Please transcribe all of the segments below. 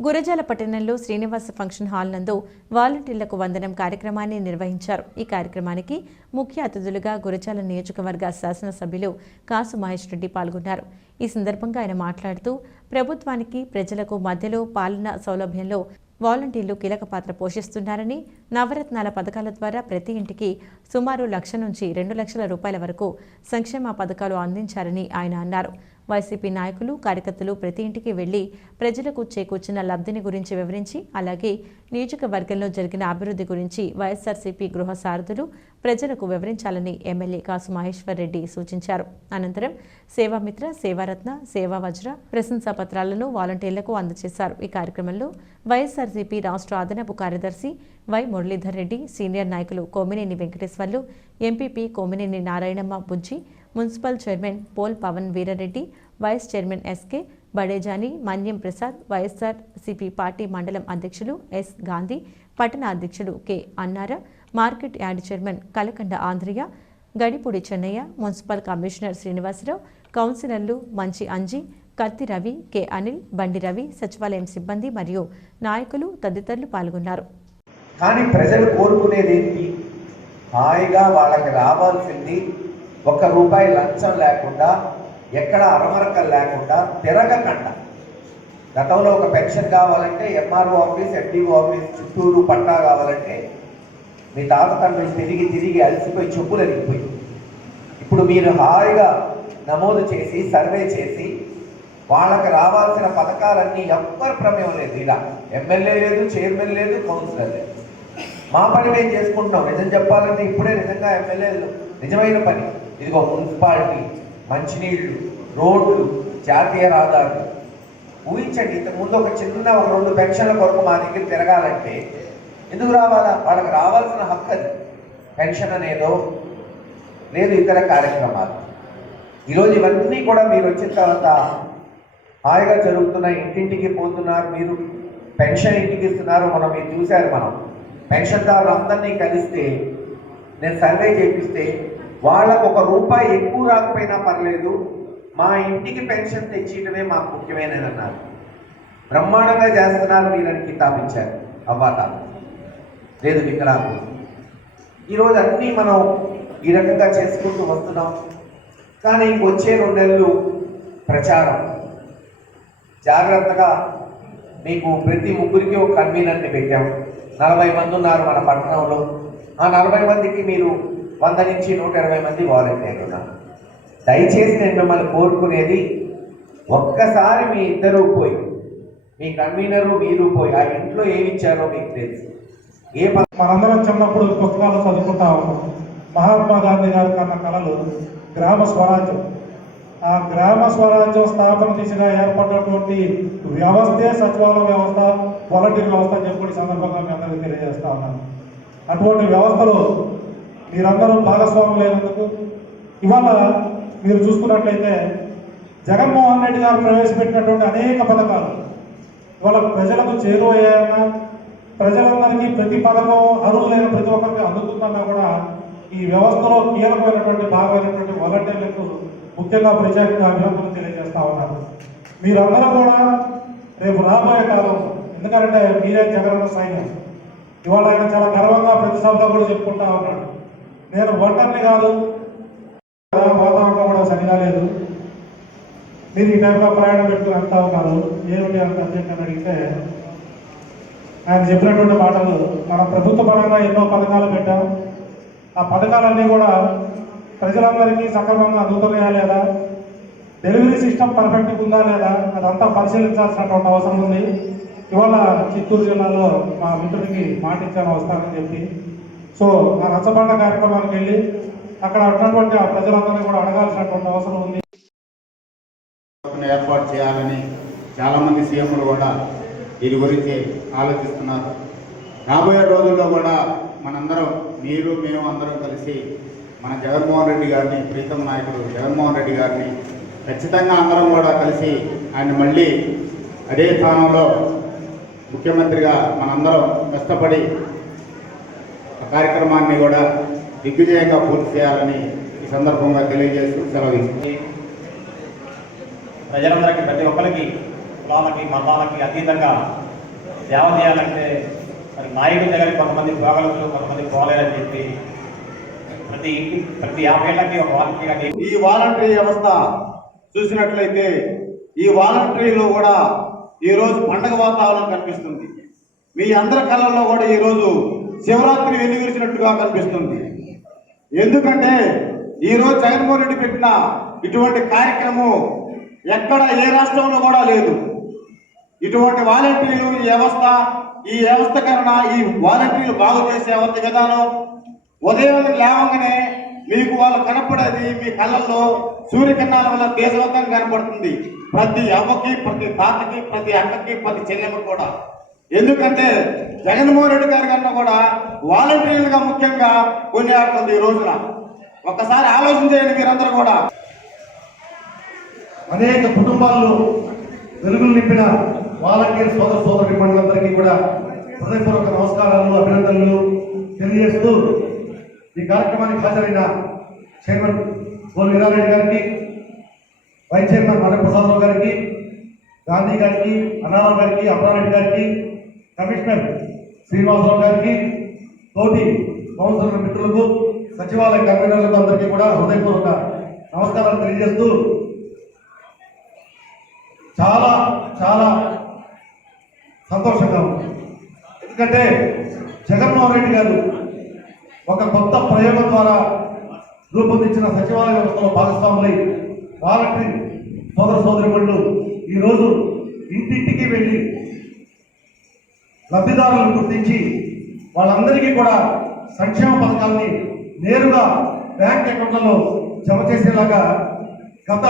గురజాల పట్టణంలో Srinivasa function hall నందు వాలంటీర్లకు వందనం కార్యక్రమాన్ని నిర్వహించారు. ఈ కార్యక్రమానికి ముఖ్య అతిథులుగా గురజాల నియోజకవర్గ శాసనసభ్యులు కాసు మహేష్ రెడ్డి పాల్గొన్నారు. ఈ సందర్భంగా ఆయన మాట్లాడుతూ ప్రభుత్వానికి ప్రజలకు మధ్యలో పాలన సౌలభ్యంలో వాలంటీర్లు కీలక పాత్ర పోషిస్తున్నారని నవరత్నాల పథకాల ద్వారా ప్రతి ఇంటికి సుమారు లక్ష నుంచి రెండు లక్షల రూపాయల వరకు సంక్షేమ పథకాలు అందించారని ఆయన అన్నారు. వైసీపీ నాయకులు కార్యకర్తలు ప్రతి ఇంటికి వెళ్ళి ప్రజలకు చేకూర్చిన లబ్ధిని గురించి వివరించి అలాగే నియోజకవర్గంలో జరిగిన అభివృద్ధి గురించి వైఎస్ఆర్సీపీ గృహ సారథులు ప్రజలకు వివరించాలని ఎమ్మెల్యే కాసు మహేశ్వర్ రెడ్డి సూచించారు. అనంతరం సేవామిత్ర సేవారత్న సేవా వజ్ర ప్రశంసా పత్రాలను వాలంటీర్లకు అందజేశారు. ఈ కార్యక్రమంలో వైఎస్ఆర్సీపీ రాష్ట్ర అదనపు కార్యదర్శి వై మురళీధర్ రెడ్డి సీనియర్ నాయకులు Komineni Venkateswarlu MPP Komineni Narayanamma Bujji municipal chairman pole Pavan Veerareddy vice chairman SK Badejani Manyam Prasad YSR CP party మండలం అధ్యక్షులు ఎస్ గాంధీ పట్టణ అధ్యక్షుడు K Annara market yard chairman Kalakanda Andhrayya Gadipudi Chennayya municipal commissioner Srinivasarao కౌన్సిలర్లు మంచి అంజీ కత్తి Ravi K Anil బండి రవి సచివాలయం సిబ్బంది మరియు నాయకులు తదితరులు పాల్గొన్నారు. కానీ ప్రజలు కోరుకునేది హాయిగా వాళ్ళకి రావాల్సింది ఒక్క రూపాయి లంచం లేకుండా ఎక్కడ అరమరకలు లేకుండా తిరగకుండా. గతంలో ఒక పెన్షన్ కావాలంటే ఎంఆర్ఓ ఆఫీస్ ఎఫ్డిఓ ఆఫీస్ చుట్టూరు పట్టా కావాలంటే మీ తాత తండ్రి తిరిగి తిరిగి అలసిపోయి చెప్పులు ఎరిగిపోయి ఇప్పుడు మీరు హాయిగా నమోదు చేసి సర్వే చేసి వాళ్ళకి రావాల్సిన పథకాలన్నీ ఎవ్వరు ప్రమేయం లేదు. ఇలా ఎమ్మెల్యే లేదు చైర్మన్ లేదు కౌన్సిలర్ లేదు. మా పని మేము చేసుకుంటున్నాం. నిజం చెప్పాలంటే ఇప్పుడే నిజంగా ఎమ్మెల్యేలు నిజమైన పని. ఇదిగో మున్సిపాలిటీ మంచినీళ్ళు రోడ్లు జాతీయ రహదారులు. ఊహించండి ఇంతకు ముందు ఒక చిన్న ఒక రెండు పెన్షన్ల కొరకు మా దగ్గర తిరగాలంటే ఎందుకు రావాలా? వాళ్ళకి రావాల్సిన హక్కు అది. పెన్షన్ అనేదో లేదు ఇతర కార్యక్రమాలు. ఈరోజు ఇవన్నీ కూడా మీరు వచ్చిన తర్వాత హాయిగా జరుగుతున్న ఇంటింటికి పోతున్నారు మీరు. పెన్షన్ ఇంటికి ఇస్తున్నారు మనం మీరు చూశారు మనం. పెన్షన్దారులు అందరినీ కలిస్తే నేను సర్వే చేపిస్తే వాళ్ళకు ఒక రూపాయి ఎక్కువ రాకపోయినా పర్లేదు మా ఇంటికి పెన్షన్ తెచ్చియడమే మాకు ముఖ్యమైనది అన్నారు బ్రహ్మాండంగా చేస్తున్నారు మీరని కితాబిచ్చారు అవ్వాత లేదు వికలాంగులు. ఈరోజు అన్నీ మనం ఈ రకంగా చేసుకుంటూ వస్తున్నాం. కానీ ఇంకొచ్చే రెండు నెలలు ప్రచారం. జాగ్రత్తగా మీకు ప్రతి ముగ్గురికి ఒక కన్వీనర్ని పెట్టాం. నలభై మంది ఉన్నారు మన పట్టణంలో. ఆ నలభై మందికి మీరు వంద నుంచి నూట ఇరవై మంది వాలంటీర్లు ఉన్నారు. దయచేసి నేను మిమ్మల్ని కోరుకునేది ఒక్కసారి మీ ఇద్దరు పోయి మీ కన్వీనరు మీరు పోయి ఆ ఇంట్లో ఏమి ఇచ్చారో మీకు తెలుసు. ఏ మనందరం చిన్నప్పుడు పుస్తకాలు చదువుకుంటా మహాత్మా గాంధీ గారు కన్న కళలు గ్రామ స్వరాజ్యం. ఆ గ్రామ స్వరాజ్యం స్థాపన దిశగా ఏర్పడినటువంటి వ్యవస్థే సచివాలయ వ్యవస్థ వాలంటీర్ వ్యవస్థ అని సందర్భంగా మీ అందరికీ తెలియజేస్తా ఉన్నాను. అటువంటి వ్యవస్థలో మీరందరూ భాగస్వాములైనందుకు ఇవాళ మీరు చూసుకున్నట్లయితే జగన్మోహన్ రెడ్డి గారు ప్రవేశపెట్టినటువంటి అనేక పథకాలు. ఇవాళ ప్రజలకు చేరువయ్యాయన్నా ప్రజలందరికీ ప్రతి పథకం అర్హులైన ప్రతి ఒక్కరికి అందుతుందన్నా కూడా ఈ వ్యవస్థలో కీలకమైనటువంటి భాగమైనటువంటి వాలంటీర్లకు ముఖ్యంగా ప్రత్యేకంగా అభినందనలు తెలియజేస్తా ఉన్నారు మీరందరూ కూడా రేపు రాబోయే కాలం ఎందుకంటే మీరే జగనన్న సైన్యం. ఇవాళ ఆయన చాలా గర్వంగా ప్రతి సభలో కూడా చెప్పుకుంటా ఉన్నాడు. నేను ఒంటరిని కాదు. వాతావరణం కూడా సరిగా లేదు మీరు ఈ టైంలో ప్రయాణం పెట్టుకుని అంటా ఉన్నారు. ఏమిటి అంత అర్జెంట్ అని అడిగితే ఆయన చెప్పినటువంటి మాటలు మన ప్రభుత్వ పరంగా ఎన్నో పథకాలు పెట్టాం. ఆ పథకాలన్నీ కూడా ప్రజలందరికీ సక్రమంగా అందుతున్నాయా లేదా? డెలివరీ సిస్టమ్ పర్ఫెక్ట్గా ఉందా లేదా? అదంతా పరిశీలించాల్సినటువంటి అవసరం ఉంది. ఇవాళ చిత్తూరు జిల్లాలో మా మిత్రుడికి మాట ఇచ్చాను వస్తానని చెప్పి. సో ఆ రచ్చబండ కార్యక్రమానికి వెళ్ళి అక్కడ ఉన్నటువంటి ఆ ప్రజలందరినీ కూడా అడగాల్సినటువంటి అవసరం ఉంది. ఏర్పాటు చేయాలని చాలామంది సీఎంలు కూడా దీని గురించి ఆలోచిస్తున్నారు. రాబోయే రోజుల్లో కూడా మనందరం మీరు మేము అందరం కలిసి మన జగన్మోహన్ రెడ్డి గారిని ప్రీతం నాయకుడు జగన్మోహన్ రెడ్డి గారిని ఖచ్చితంగా అందరం కూడా కలిసి ఆయన మళ్ళీ అదే స్థానంలో ముఖ్యమంత్రిగా మనందరం కష్టపడి కార్యక్రమాన్ని కూడా దిగ్విజయంగా పూర్తి చేయాలని ఈ సందర్భంగా తెలియజేస్తూ సెలవు. ప్రజలందరికీ ప్రతి ఒక్కరికి కులాలకి మతాలకి అతీతంగా సేవ చేయాలంటే మరి నాయకుల దగ్గర కొంతమంది పోగలరు కొంతమంది పోలేరని చెప్పి ప్రతి ఇంటి ప్రతి యాభై ఏళ్ళకి ఒక వాలంటీర్గా ఈ వాలంటరీ వ్యవస్థ చూసినట్లయితే ఈ వాలంటరీలో కూడా ఈరోజు పండగ వాతావరణం కనిపిస్తుంది మీ అందరి కళ్ళల్లో కూడా ఈరోజు శివరాత్రి వెలుగురిసినట్టుగా కనిపిస్తుంది. ఎందుకంటే ఈరోజు జగన్మోహన్ రెడ్డి పెట్టిన ఇటువంటి కార్యక్రమం ఎక్కడ ఏ రాష్ట్రంలో కూడా లేదు. ఇటువంటి వాలంటీర్లు ఈ వ్యవస్థ ఈ వ్యవస్థకరణ ఈ వాలంటీర్లు బాగు చేసే విధానం ఉదయం లేవగానే మీకు వాళ్ళు కనపడేది మీ కళ్ళల్లో సూర్యకిరణాల వల్ల దేశవంతంగా కనపడుతుంది. ప్రతి అవ్వకి ప్రతి తాతకి ప్రతి అక్కకి ప్రతి చెల్లెమ్మకి కూడా. ఎందుకంటే జగన్మోహన్ రెడ్డి గారి కన్నా కూడా వాలంటీర్లుగా ముఖ్యంగా కొనియాడుతుంది ఈ రోజున. ఒక్కసారి ఆలోచన చేయండి మీరందరూ కూడా. అనేక కుటుంబాల్లో వెలుగులు నింపిన వాలంటీర్ సోదర సోదరి మండలందరికీ కూడా హృదయపూర్వక నమస్కారాలు అభినందనలు తెలియజేస్తూ ఈ కార్యక్రమానికి హాజరైన చైర్మన్ గోల్ వీరారెడ్డి గారికి వైస్ చైర్మన్ వరప్రసాదరావు గారికి గాంధీ గారికి అన్నారావు గారికి అమరారెడ్డి గారికి కమిషనర్ శ్రీనివాసరావు గారికి తోటి కౌన్సిలర్ మిత్రులకు సచివాలయ కన్వీనర్లకు అందరికీ కూడా హృదయపూర్వక నమస్కారాలు తెలియజేస్తూ చాలా చాలా సంతోషంగా ఉంది. ఎందుకంటే జగన్మోహన్ రెడ్డి గారు ఒక కొత్త ప్రయోగం ద్వారా రూపొందించిన సచివాలయ వ్యవస్థలో భాగస్వాములై వాలంటరీ సోదర సోదరిమణులు ఈరోజు ఇంటింటికి లబ్ధిదారులను గుర్తించి వాళ్ళందరికీ కూడా సంక్షేమ పథకాలని నేరుగా బ్యాంక్ అకౌంట్లలో జమ చేసేలాగా గత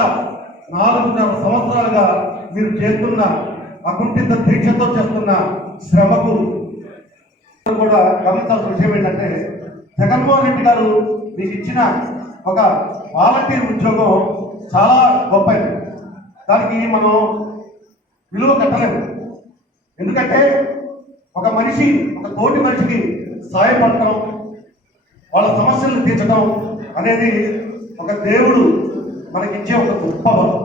నాలుగున్నర సంవత్సరాలుగా మీరు చేస్తున్న అకుంఠిత దీక్షతో చేస్తున్న శ్రమకు కూడా గమనించాల్సిన విషయం ఏంటంటే జగన్మోహన్ రెడ్డి గారు మీకు ఇచ్చిన ఒక వాలంటీర్ ఉద్యోగం చాలా గొప్పది. దానికి మనం విలువ కట్టలేము. ఎందుకంటే ఒక మనిషి ఒక తోటి మనిషికి సాయపడటం వాళ్ళ సమస్యలను తీర్చడం అనేది ఒక దేవుడు మనకిచ్చే ఒక గొప్ప వరం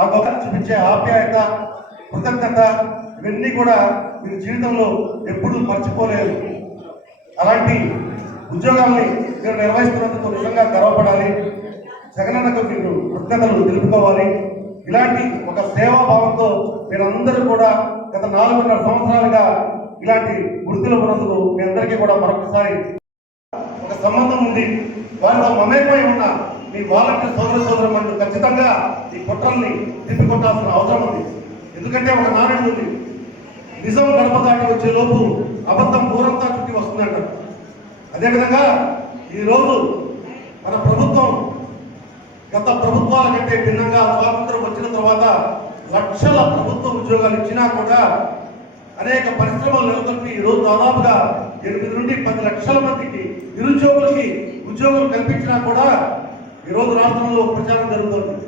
ఆ గొప్ప చూపించే ఆప్యాయత కృతజ్ఞత ఇవన్నీ కూడా మీరు జీవితంలో ఎప్పుడూ మర్చిపోలేదు అలాంటి ఉద్యోగాల్ని మీరు నిర్వహిస్తున్నందుకు నిజంగా గర్వపడాలి. జగనన్నకు మీరు కృతజ్ఞతలు తెలుపుకోవాలి. ఇలాంటి ఒక సేవాభావంతో మీరందరూ కూడా గత నాలుగున్నర సంవత్సరాలుగా ఇలాంటి వృత్తిలో మనసులు మీ అందరికీ కూడా మరొకసారి ఒక సంబంధం ఉంది. వారితో మమేకమై ఉన్న మీ వాలంటీర్ సోదర సోదర మండలి ఖచ్చితంగా ఈ కుట్రల్ని తిప్పికొట్టాల్సిన అవసరం ఉంది. ఎందుకంటే ఒక నాణ్యం ఉంది. నిజం గడప దాటి వచ్చే లోపు అబద్ధం పూరంతా చుట్టి వస్తుందంట. అదేవిధంగా ఈరోజు మన ప్రభుత్వం గత ప్రభుత్వాల కంటే భిన్నంగా స్వాతంత్రం వచ్చిన తర్వాత లక్షల ప్రభుత్వ ఉద్యోగాలు ఇచ్చినా కూడా అనేక పరిశ్రమలు నెలకొల్పి ఈరోజు దాదాపుగా ఎనిమిది నుండి పది లక్షల మందికి నిరుద్యోగులకి ఉద్యోగులు కల్పించినా కూడా ఈరోజు రాష్ట్రంలో ప్రచారం జరుగుతుంది.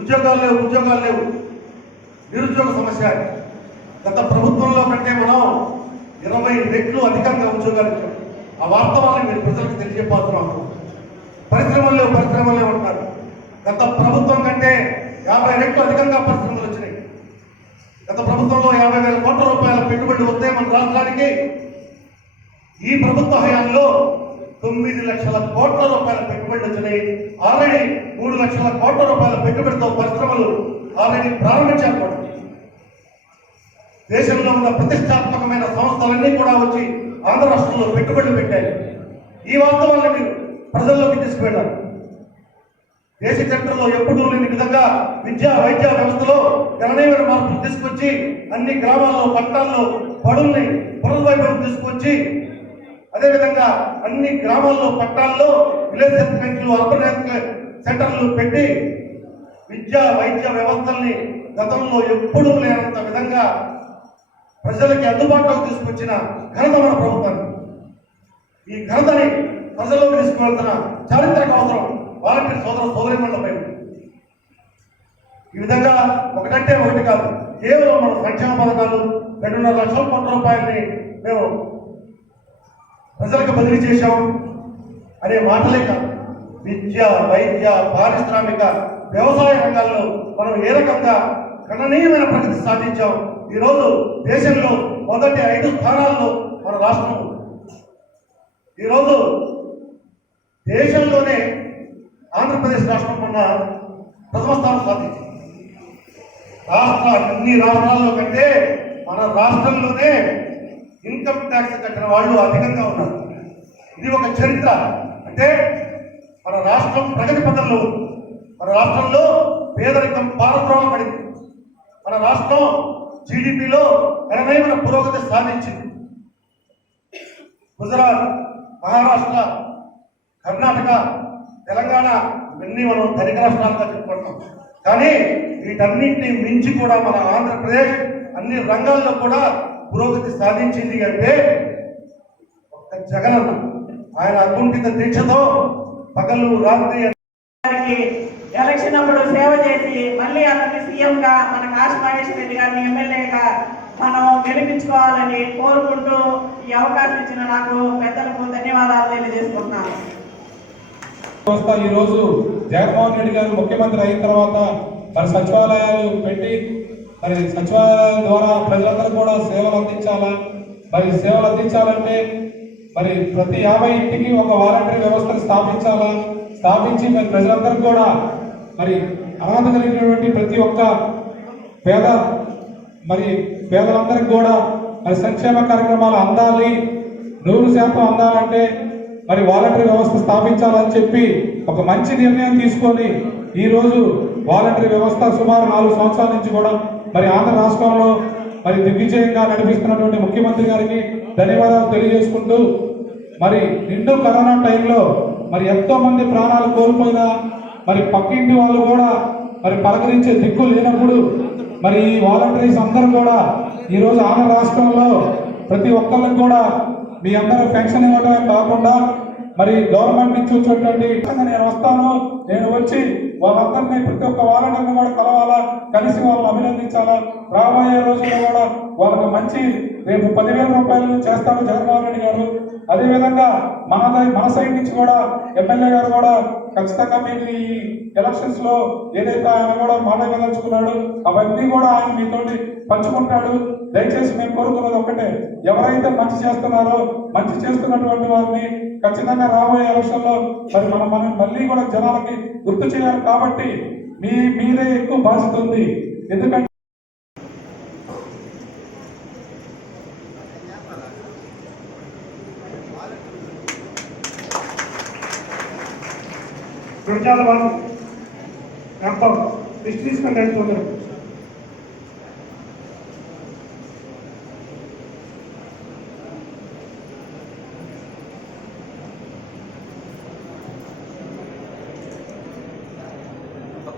ఉద్యోగాలు లేవు ఉద్యోగాలు లేవు. నిరుద్యోగ సమస్య. గత ప్రభుత్వంలో కంటే మనం ఇరవై రెట్లు అధికంగా ఉద్యోగాలు ఇచ్చాం. ఆ వాస్తవాన్ని మీరు ప్రజలకు తెలియజెప్పాల్సిన పరిశ్రమలు లేవు పరిశ్రమలు లేవు అంటారు గత ప్రభుత్వం కంటే యాభై రెట్లు అధికంగా పరిశ్రమలు వచ్చినాయి. గత ప్రభుత్వంలో యాభై వేల కోట్ల రూపాయల పెట్టుబడి వస్తే మన రాష్ట్రానికి ఈ ప్రభుత్వ హయాంలో తొమ్మిది లక్షల కోట్ల రూపాయల పెట్టుబడి వచ్చినాయి. ఆల్రెడీ మూడు లక్షల కోట్ల రూపాయల పెట్టుబడితో పరిశ్రమలు ఆల్రెడీ ప్రారంభించారు దేశంలో ఉన్న ప్రతిష్టాత్మకమైన సంస్థలన్నీ కూడా వచ్చి ఆంధ్ర రాష్ట్రంలో పెట్టుబడులు పెట్టాయి. ఈ వాస్తవాన్ని మీరు ప్రజల్లోకి తీసుకువెళ్ళారు. దేశ చరిత్రలో ఎప్పుడూ లేని విధంగా విద్యా వైద్య వ్యవస్థలో గణనీయమైన మార్పులు తీసుకొచ్చి అన్ని గ్రామాల్లో పట్టణాల్లో బడుల్ని పునర్వైభవం తీసుకొచ్చి అదేవిధంగా అన్ని గ్రామాల్లో పట్టణాల్లో విలేజ్ హెల్త్ సెంటర్లు అర్బన్ హెల్త్ సెంటర్లు పెట్టి విద్యా వైద్య వ్యవస్థల్ని గతంలో ఎప్పుడూ లేనంత విధంగా ప్రజలకి అందుబాటులోకి తీసుకొచ్చిన ఘనత మన ప్రభుత్వానికి. ఈ ఘనతని ప్రజల్లోకి తీసుకువెళ్తున్న చారిత్రక అవసరం. వాలంటీర్ సోదర సోదరిమణులపై ఈ విధంగా ఒకటంటే ఒకటి కాదు కేవలం మన సంక్షేమ పథకాలు రెండున్నర లక్షల కోట్ల రూపాయలని మేము ప్రజలకు బదిలీ చేశాం అనే మాటలే కాదు విద్య వైద్య పారిశ్రామిక వ్యవసాయ రంగాల్లో మనం ఏ రకంగా గణనీయమైన ప్రగతి సాధించాం. ఈరోజు దేశంలో మొదటి ఐదు స్థానాల్లో మన రాష్ట్రం ఈరోజు దేశంలోనే ఆంధ్రప్రదేశ్ రాష్ట్రం ఉన్న ప్రథమ స్థానం సాధించింది. రాష్ట్ర అన్ని రాష్ట్రాల్లో కంటే మన రాష్ట్రంలోనే ఇన్కమ్ ట్యాక్స్ కట్టిన వాళ్ళు అధికంగా ఉన్నారు. ఇది ఒక చరిత్ర. అంటే మన రాష్ట్రం ప్రగతి పథంలో మన రాష్ట్రంలో పేదరికం పారద్రోలపడింది మన రాష్ట్రం జీడిపిలో గణనీయమైన పురోగతి సాధించింది. గుజరాత్ మహారాష్ట్ర కర్ణాటక తెలంగాణ ఇవన్నీ మనం ధనిక రాష్ట్రాలుగా చెప్పుకుంటాం కానీ వీటన్నింటినీ మించి కూడా మన ఆంధ్రప్రదేశ్ అన్ని రంగాల్లో కూడా పురోగతి సాధించింది అంటే ఒక్క జగనన్న. ఆయన అకుంఠిత దీక్షతో పగలు రాత్రి ఎలక్షన్ అప్పుడు సేవ చేసి మళ్ళీ అతన్ని సీఎంగా మన కాశీ మహేశ్వర రెడ్డి గారిని ఎమ్మెల్యేగా మనం గెలిపించుకోవాలని కోరుకుంటూ ఈ అవకాశం ఇచ్చిన నాకు పెద్దలకు ధన్యవాదాలు తెలియజేసుకుంటున్నాను. వ్యవస్థ ఈ రోజు జగన్మోహన్ రెడ్డి గారు ముఖ్యమంత్రి అయిన తర్వాత మరి సచివాలయాలు పెట్టి మరి సచివాలయాల ద్వారా ప్రజలందరూ కూడా సేవలు అందించాలా? మరి సేవలు అందించాలంటే మరి ప్రతి యాభై ఇంటికి ఒక వాలంటరీ వ్యవస్థను స్థాపించాలా? స్థాపించి మరి ప్రజలందరూ కూడా మరి అర్హత కలిగినటువంటి ప్రతి ఒక్క పేద మరి పేదలందరికీ కూడా మరి సంక్షేమ కార్యక్రమాలు అందాలి. నూరు శాతం అందాలంటే మరి వాలంటరీ వ్యవస్థ స్థాపించాలని చెప్పి ఒక మంచి నిర్ణయం తీసుకొని ఈరోజు వాలంటరీ వ్యవస్థ సుమారు నాలుగు సంవత్సరాల నుంచి కూడా మరి ఆంధ్ర రాష్ట్రంలో మరి దిగ్విజయంగా నడిపిస్తున్నటువంటి ముఖ్యమంత్రి గారికి ధన్యవాదాలు తెలియజేసుకుంటూ మరి నిండు కరోనా టైంలో మరి ఎంతో మంది ప్రాణాలు కోల్పోయినా మరి పక్కింటి వాళ్ళు కూడా మరి పలకరించే దిక్కు లేనప్పుడు మరి ఈ వాలంటీర్స్ అందరూ కూడా ఈరోజు ఆంధ్ర రాష్ట్రంలో ప్రతి ఒక్కరికి కూడా మీ అందరూ పెన్షన్ ఇవ్వడమే కాకుండా మరి గవర్నమెంట్ నుంచి వచ్చేటువంటి నేను వస్తాను. నేను వచ్చి వాళ్ళందరినీ ప్రతి ఒక్క వాలంటీర్ని కూడా కలవాలా కలిసి వాళ్ళని అభినందించాలా. రాబోయే రోజుల్లో కూడా వాళ్ళకి మంచి రేపు పదివేల రూపాయలు చేస్తారు జగన్మోహన్ రెడ్డి గారు. అదేవిధంగా మన మన సైడ్ నుంచి కూడా ఎమ్మెల్యే గారు కూడా ఖచ్చితంగా మీరు ఈ ఎలక్షన్స్లో ఏదైతే ఆయన కూడా మాట్లాడదలుచుకున్నాడు అవన్నీ కూడా ఆయన మీతోటి పంచుకుంటాడు. దయచేసి మేము కోరుకున్నది ఒకటే ఎవరైతే మంచి చేస్తున్నారో మంచి చేస్తున్నటువంటి వారిని ఖచ్చితంగా రాబోయే ఎలక్షన్లో మరి మనం మనం మళ్ళీ కూడా జనాలకి గుర్తు చేయాలి కాబట్టి మీ మీదే ఎక్కువ బాధ్యత ఉంది. ఎందుకంటే గురజాల వాళ్ళు ఎంపం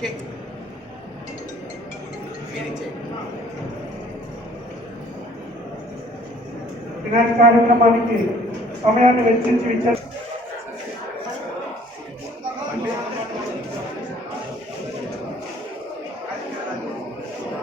లిస్ట్ ఇలాంటి కార్యక్రమానికి సమయాన్ని వెచ్చించి విచ్చేస్తారు